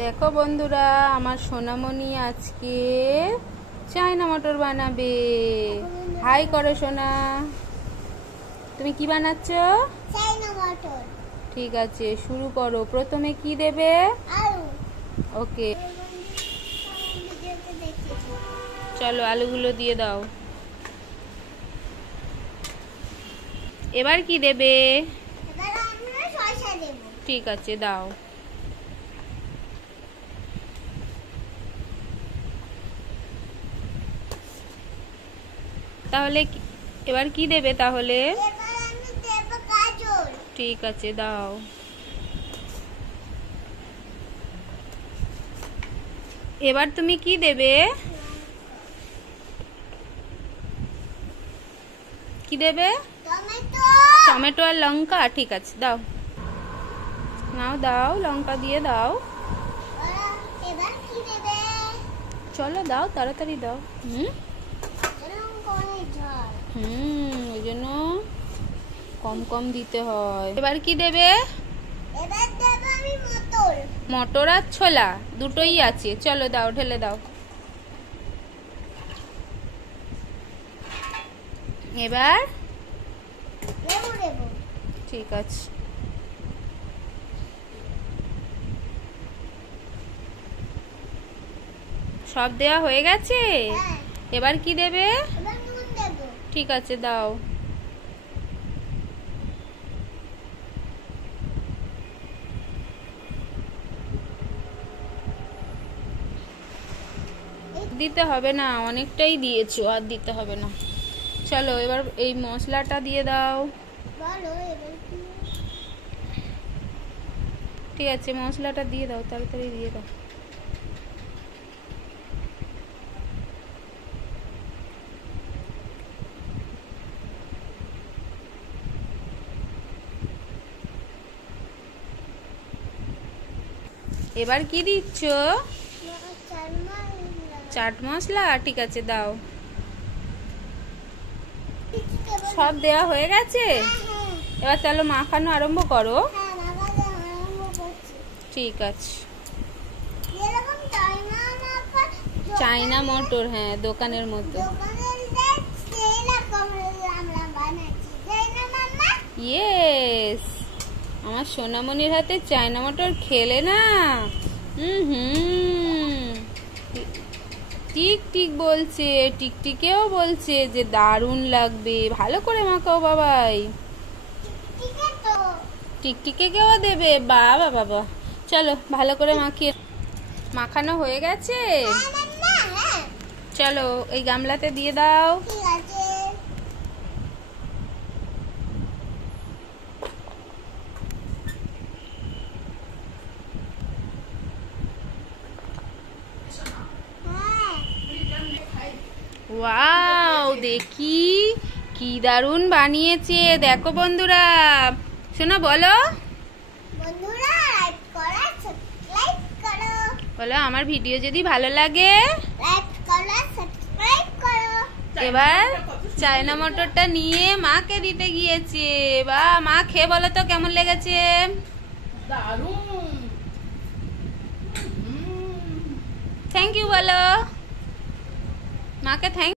দেখো বন্ধুরা, আমার সোনামণি আজকে চায়না মটর বানাবে। হাই করো সোনা। তুমি কি বানাচ্ছ? চায়না মটর। ঠিক আছে, শুরু করো। প্রথমে কি দেবে? আলু। ওকে, চলো আলুগুলো দিয়ে দাও। এবার কি দেবে? এবার আমরা শসা দেব। ঠিক আছে, দাও। তাহলে এবার কি দেবে তাহলে? এবার আমি দেব গাজর। ঠিক আছে, দাও। এবার তুমি কি দেবে? কি দেবে? টমেটো। টমেটো আর লঙ্কা। ঠিক আছে, দাও। নাও, দাও, লঙ্কা দিয়ে দাও। এবার কি দেবে? চলো দাও, তাড়াতাড়ি দাও। ওই জন্য কম কম দিতে হয়। এবার কি দেবে? এবার দেব আমি মটর। মটর আর ছোলা দুটোই আছে। চলো দাও, ঢেলে দাও। এবার লেবু দেব। ঠিক আছে। সব দেওয়া হয়ে গেছে। হ্যাঁ। এবার কি দেবে? এবার নুন দেব। ঠিক আছে, দাও। দিতে হবে না, অনেকটাই দিয়েছো, আর দিতে হবে না। চলো এবার এই মশলাটা দিয়ে দাও। বলো এবার কি? ঠিক আছে, মশলাটা দিয়ে দাও, তাড়াতাড়ি দিয়ে দাও। এবার কি দিচ্ছ? চাট মশলা। ঠিক আছে, দাও। সব দেওয়া হয়ে গেছে। এবার চলো মাখানো আরম্ভ করো। ঠিক আছে। চায়না মটর, হ্যাঁ, দোকানের মতো। ইয়েস, আমার সোনামণির হাতে চায়না মটর খেলে না টিক টিক বলছে, টিকটিকেও বলছে যে দারুণ লাগবে। ভালো করে মাখাও বাবাই। টিকটিকে কেউ দেবে? বাবা বাবা। চলো ভালো করে মাখিয়ে। মাখানো হয়ে গেছে। চলো এই গামলাতে দিয়ে দাও। ওয়াও, দেখি কি দারুণ বানিয়েছে। দেখো বন্ধুরা, শোনো, বলো বলো আমার ভিডিও যদি ভালো লাগে এবার চায়না মটরটা নিয়ে মাকে দিতে গিয়েছে। বা মা খেয়ে বলো তো কেমন লেগেছে। দারুণ। থ্যাংক ইউ বলো মাকে। থ্যাংক